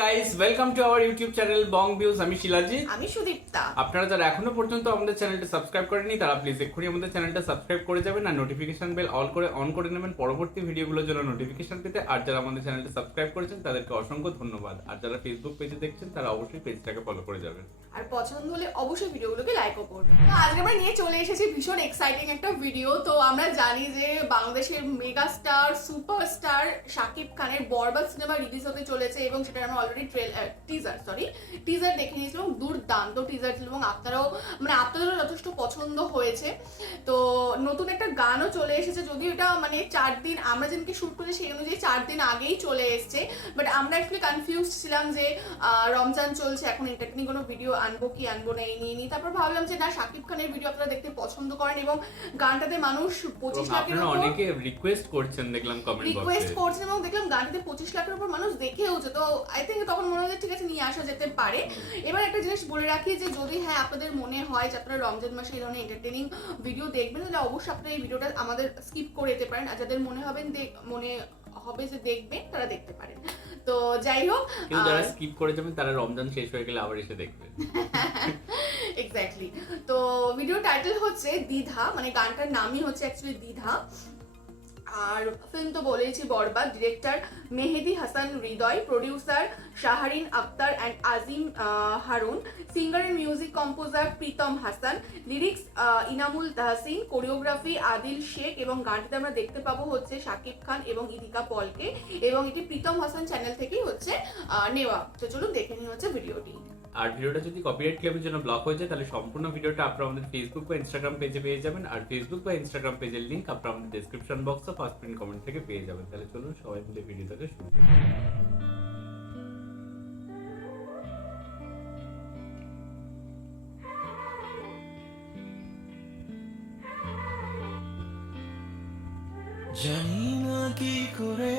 Guys, welcome to our YouTube channel Bong views. আমি শিলাজিৎ, আমি সুদীপ্তা। আপনারা যারা এখনো পর্যন্ত আমাদের চ্যানেলটা সাবস্ক্রাইব করেননি তারা প্লিজ এক্ষুনি আমাদের চ্যানেলটা সাবস্ক্রাইব করে যাবেন আর নোটিফিকেশন বেল অন করে নেবেন পরবর্তী ভিডিওগুলোর জন্য নোটিফিকেশন পেতে। আর যারা আমাদের চ্যানেলটা সাবস্ক্রাইব করেছেন তাদেরকে অসংখ্য ধন্যবাদ। আর যারা ফেসবুক পেজে দেখছেন তারা অবশ্যই পেজটাকে ফলো করে যাবেন আর পছন্দ হলে অবশ্যই ভিডিওগুলোকে লাইকও করবেন। তো আজকে আমরা নিয়ে চলে এসেছি ভীষণ এক্সাইটিং একটা ভিডিও। তো আমরা জানি যে বাংলাদেশের মেগা স্টার সুপারস্টার শাকিব খানের বরবাদ সিনেমা রিলিজ হতে চলেছে এবং সেটা আমরা অলরেডি টিজার দেখে নিয়েছিলাম। দুর্দান্ত টিজার ছিল এবং আপনাদেরও যথেষ্ট পছন্দ হয়েছে। তো নতুন একটা গানও চলে এসেছে, যদিও এটা 4 দিন আমরা যেদিনকে শুট করেছি সেই অনুযায়ী 4 দিন আগেই চলে এসেছে। বাট আমরা অ্যাকচুয়ালি কনফিউজ ছিলাম যে রমজান চলছে, এখন এন্টারটেইনিং কোনো ভিডিও আনবো কি আনবো না এই নিয়ে তারপর ভাবলাম যে না, শাকিব খানের ভিডিও আপনারা দেখতে পছন্দ করেন এবং গানটাতে মানুষ 25 লাখের উপর অনেকে রিকোয়েস্ট করছেন, দেখলাম কমেন্ট বক্সে রিকোয়েস্ট করছেন এবং দেখলাম গানটাতে 25 লাখের উপর মানুষ দেখেওছে। তো আই থিঙ্ক তখন মনে হয় ঠিক আছে, নিয়ে আসা যেতে পারে। এবার একটা জিনিস বলে রাখি যে যদি আপনাদের মনে হয় যে আপনারা রমজান মাসে এই ধরনের এন্টারটেইনিং ভিডিও দেখবেন তাহলে অবশ্যই আপনারা এই ভিডিওটা আমাদের স্কিপ করে যেতে পারেন। আর যাদের মনে হবে যে দেখবেন তারা দেখতে পারেন। তো যাই হোক, যারা স্কিপ করে যাবেন তারা রমজান শেষ হয়ে গেলে আবার এসে দেখবেন। এক্স্যাক্টলি। তো ভিডিও টাইটেল হচ্ছে দ্বিধা, গানটার নামই হচ্ছে অ্যাকচুয়ালি দ্বিধা। আর ফিল্ম তো বলেছি Borbaad, director Mehedi Hasan Hridoy, producer Shahrin Akhter and Azim Harun, singer and music composer Pritom Hasan, lyrics Inamul Tahsin, choreography Adil Sheikh এবং গানটিতে আমরা দেখতে পাবো হচ্ছে শাকিব খান এবং ইদিকা পলকে এবং এটি প্রীতম হাসান চ্যানেল থেকেই হচ্ছে নেওয়া। তো চলুন দেখে নিই হচ্ছে ভিডিওটি। আর ভিডিওটা যদি কপিরাইট ক্লেমের জন্য ব্লক হয়ে যায় তাহলে সম্পূর্ণ ভিডিওটা আপনারা আমাদের ফেসবুক বা ইনস্টাগ্রাম পেজে পেয়ে যাবেন। আর ফেসবুক বা ইনস্টাগ্রাম পেজের লিংক আপনারা আমাদের ডেসক্রিপশন বক্সে ফার্স্ট পিন কমেন্ট থেকে পেয়ে যাবেন। তাহলে চলুন সবাই মিলে ভিডিওটাকে শুরু করি। জানি না কি করে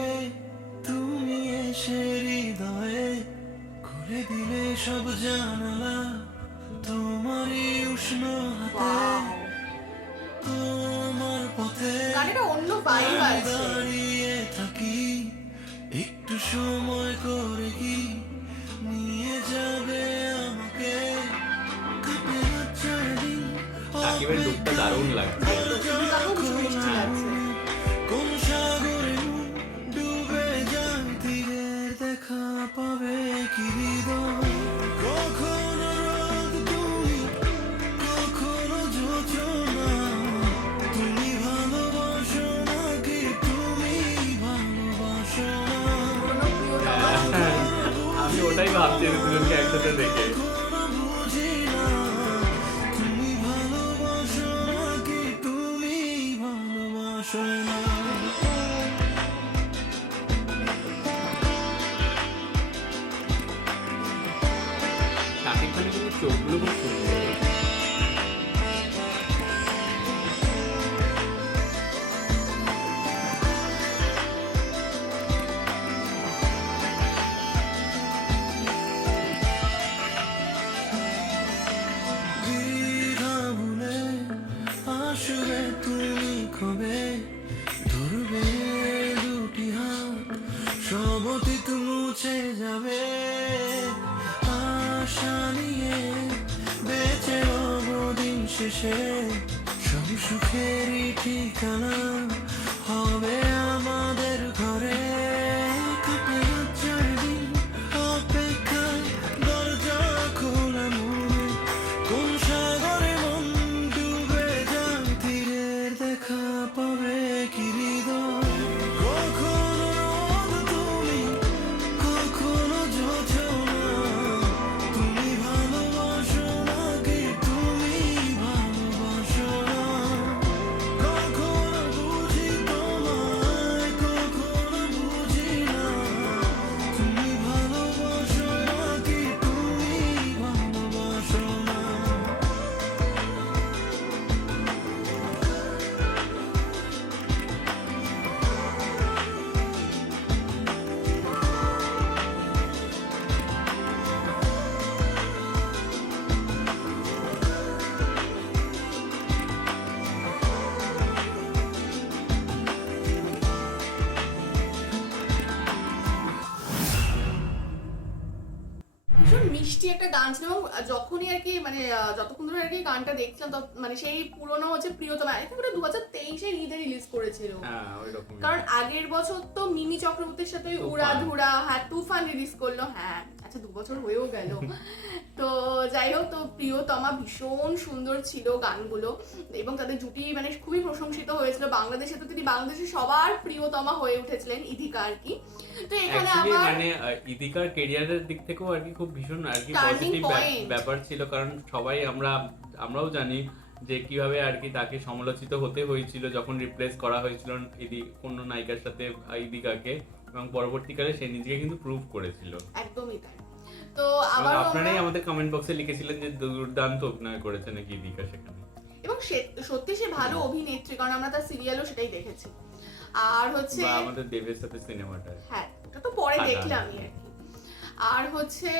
তুমি এসে হৃদয়ে খুলে দিলে সব জানালা, তোমারই উষ্ণ হাতে তোমার পথে গানটা অন্য ভাইব আছে। দাঁড়িয়ে থাকি একটু সময় করে কি নিয়ে যাবে আমাকে, কাটে না 4 দিন সাকিবের লুকটা দারুণ লাগছে। কোন সাগরে ডুবে যায় তীরের দেখা পাবে কি হৃদয়, কখনো রোদ তুমি কখনো জোছনা, তুমি ভালোবাসো নাকি তুমি ভালোবাসো না, আমি ওটাই ভাবছি দুজনকে একসাথে দেখে। কখনো বুঝি না তুমি ভালোবাসো নাকি তুমি ভালোবাসো না। শাকিব খানের কিন্তু চোখগুলো খুব সুন্দর। দ্বিধা ভুলে আসবে তুমি কবে, ধরবে দুটি হাত সব অতীত মুছে যাবে, আশা নিয়ে বেঁচে রব দিন শেষে সব সুখেরই ঠিকানা হবে আমাদের ঘরে, কাটে না 4 দিন অপেক্ষায় দরজা খোলা মনে, কোন সাগরে মন ডুবে যায় তীরের দেখা পাবে কি হৃদয়, কখনো রোদ তুমি কখনো জোছনা, তুমি ভালোবাসো নাকি তুমি ভালোবাসো না, কখনো বুঝি তোমার ছিল এবং যখনই আর কি মানে যতক্ষণ ধরে আর কি গানটা দেখছিলাম মানে সেই পুরোনো হচ্ছে প্রিয়তমা আই থিঙ্ক 2023-এর ঈদে রিলিজ করেছিল। হ্যাঁ ওইরকম। কারণ আগের বছর তো মিমি চক্রবর্তীর সাথে উড়াধুরা, হ্যাঁ তুফান রিলিজ করলো, হ্যাঁ আচ্ছা 2 বছর হয়েও গেল। তো যাই হোক, তো প্রিয়তমা ভীষণ সুন্দর ছিল গানগুলো এবং তাদের জুটি মানে খুবই প্রশংসিত হয়েছিল বাংলাদেশে। তো তিনি বাংলাদেশে সবার প্রিয়তমা হয়ে উঠেছিলেন ইধিকা আর কি। তো এখানে Actually, আবার মানে ইদিকার কেরিয়ারের দিক থেকেও আর কি খুব ভীষণ আর কি Turning পজিটিভ point. ব্যাপার ছিল, কারণ সবাই আমরাও জানি যে কিভাবে আর কি তাকে সমালোচিত হতে হয়েছিল যখন রিপ্লেস করা হয়েছিল কোন নায়িকার সাথে ইদিকাকে, এবং পরবর্তীকালে সে নিজেকে কিন্তু প্রুভ করেছিল। একদমই তাই। তো এবং আবার আপনারাই আমাদের কমেন্ট বক্সে লিখেছিলেন যে দুর্দান্ত অভিনয় করেছে নাকি ইদিকা সেখানে। এবং সত্যি সে ভালো অভিনেত্রী, কারণ আমরা তার সিরিয়ালও সেটাই দেখেছি। আর হচ্ছে বা আমাদের দেবের সাথে সিনেমাটা, হ্যাঁ ওটা তো পরে আচ্ছা। দেখলামই আর কি। আর হচ্ছে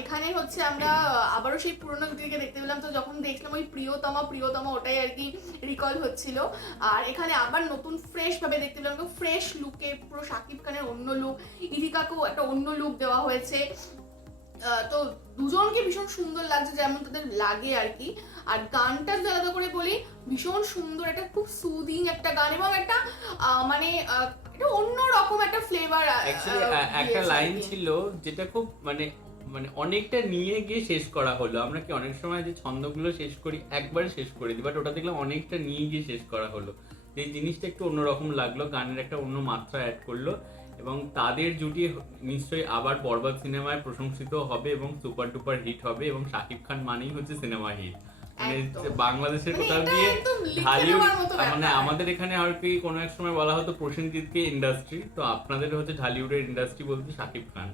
এখানে হচ্ছে আমরা আবারও সেই পুরোনো দিকে দেখতে পেলাম। তো যখন দেখলাম ওই প্রিয়তমা ওটাই আর কি রিকল হচ্ছিল। আর এখানে আবার নতুন ফ্রেশ ভাবে দেখতে পেলাম, ফ্রেশ লুকে পুরো শাকিব খানের অন্য লুক, ইদিকাকেও একটা অন্য লুক দেওয়া হয়েছে। তো দুজনকে ভীষণ সুন্দর লাগছে যেমন তাদের লাগে আর কি। আর গানটা যদি আলাদা করে বলি, ভীষণ সুন্দর, একটা খুব সুদিং একটা গান এবং একটা মানে এটা অন্যরকম একটা ফ্লেভার। অ্যাকচুয়ালি একটা লাইন ছিল যেটা খুব মানে মানে অনেকটা নিয়ে গিয়ে শেষ করা হলো। আমরা কি অনেক সময় যে ছন্দগুলো শেষ করি একবারে শেষ করে দিই, বাট ওটা দেখলাম অনেকটা নিয়ে গিয়ে শেষ করা হলো। এই জিনিসটা একটু অন্যরকম লাগলো, গানের একটা অন্য মাত্রা অ্যাড করলো। এবং তাদের জুটি নিশ্চয়ই আবার বরবাদ সিনেমায় প্রশংসিত হবে এবং সুপার ডুপার হিট হবে, এবং শাকিব খান মানেই হচ্ছে সিনেমা হিট। মানে বাংলাদেশের কোথাও গিয়ে ঢালিউড, মানে আমাদের এখানে আর কি কোনো এক সময় বলা হতো প্রসেনজিৎকে ইন্ডাস্ট্রি, তো আপনাদের হচ্ছে ঢালিউডের ইন্ডাস্ট্রি বলতে শাকিব খান,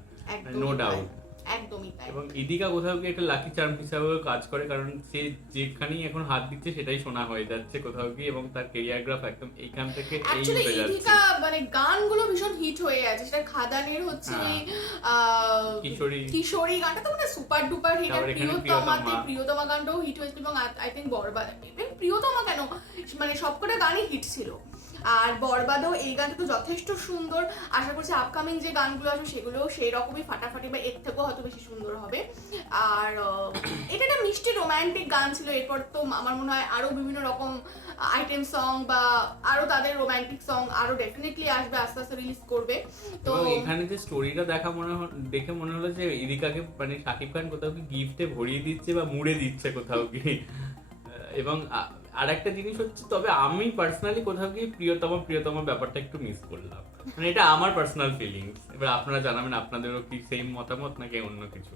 নো ডাউট। একদমই তাই। এবং ইদিকা কোথাও গিয়ে একটা লাকি চার্ম হিসাবেও কাজ করে, কারণ সে যেখানেই এখন হাত দিচ্ছে সেটাই শোনা হয়ে যাচ্ছে কোথাও গিয়ে, এবং তার ক্যারিয়ার গ্রাফ একদম এইখান থেকে এই অ্যাকচুয়ালি হয়ে যাচ্ছে। ইদিকা মানে গানগুলো ভীষণ হিট হয়ে আছে, সেটা খাদানের হচ্ছে কিশোরী গানটা তো মানে সুপার ডুপার হিট। আর প্রিয়তমা গানটাও হিট হয়েছিল এবং আই থিঙ্ক বরবাদ, প্রিয়তমা কেন মানে সবকটা গানই হিট ছিল। আর বরবাদও এই গানটা তো যথেষ্ট সুন্দর। আশা করছি আপকামিং যে গানগুলো আসবে সেগুলো সেই রকমই ফাটাফাটি বা এর থেকেও হয়তো বেশি সুন্দর হবে। আর এটা একটা মিষ্টি রোমান্টিক গান ছিল। এরপর তো আমার মনে হয় আরো বিভিন্ন রকম আইটেম সং বা আরো তাদের রোমান্টিক সং আরো ডেফিনেটলি আসবে, আস্তে আস্তে রিলিজ করবে। তো এখানে যে স্টোরিটা দেখে মনে হলো যে ইদিকাকে মানে শাকিব খান কোথাও কি গিফটে ভরিয়ে দিচ্ছে বা মুড়ে দিচ্ছে কোথাও কি। এবং আর একটা জিনিস হচ্ছে, তবে আমি পার্সোনালি কোথাও গিয়ে প্রিয়তমা ব্যাপারটা একটু মিস করলাম, মানে এটা আমার পার্সোনাল ফিলিংস। এবার আপনারা জানাবেন আপনাদেরও কি সেম মতামত নাকি অন্য কিছু।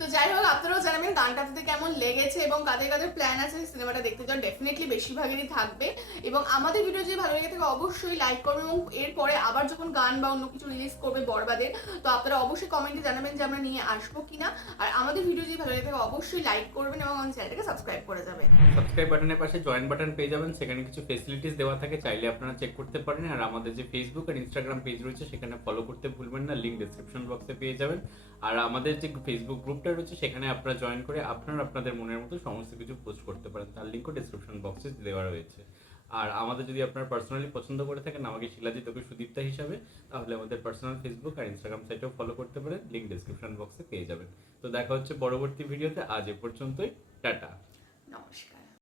তো যাই হোক, আপনারাও জানাবেন গানটা আপনাদের কেমন লেগেছে এবং কাদের কাদের প্ল্যান আছে সিনেমাটা দেখতে যাওয়ার। ডেফিনেটলি বেশিরভাগেরই থাকবে। এবং আমাদের ভিডিও যদি ভালো লেগে থাকে অবশ্যই লাইক করবেন, এবং এরপরে আবার যখন গান বা অন্য কিছু রিলিজ করবে বরবাদের, তো আপনারা অবশ্যই কমেন্টে জানাবেন যে আমরা নিয়ে আসবো কিনা। আর আমাদের ভিডিও যদি ভালো লেগে থাকে অবশ্যই লাইক করবেন এবং আমাদের চ্যানেলটাকে সাবস্ক্রাইব করে যাবেন। সাবস্ক্রাইব বাটনের পাশে জয়েন বাটন পেয়ে যাবেন, সেখানে কিছু ফেসিলিটিস দেওয়া থাকে, চাইলে আপনারা চেক করতে পারেন। আর আমাদের যে ফেসবুক আর ইনস্টাগ্রাম পেজ রয়েছে সেখানে ফলো করতে ভুলবেন না, লিংক ডেসক্রিপশন বক্সে পেয়ে যাবেন। আর আমাদের যে ফেসবুক গ্রুপটা রয়েছে সেখানে আপনারা জয়েন করে আপনাদের মনের মতো সমস্ত কিছু পোস্ট করতে পারেন, তার লিঙ্কও ডেসক্রিপশন বক্সে দেওয়া রয়েছে। আর আমাদের যদি আপনারা পার্সোনালি পছন্দ করে থাকেন আমাকে শিলাজিৎ ওকে সুদীপ্তা হিসাবে, তাহলে আমাদের পার্সোনাল ফেসবুক আর ইনস্টাগ্রাম সাইটেও ফলো করতে পারেন, লিঙ্ক ডেসক্রিপশন বক্সে পেয়ে যাবেন। তো দেখা হচ্ছে পরবর্তী ভিডিওতে, আজ এ পর্যন্তই, টাটা।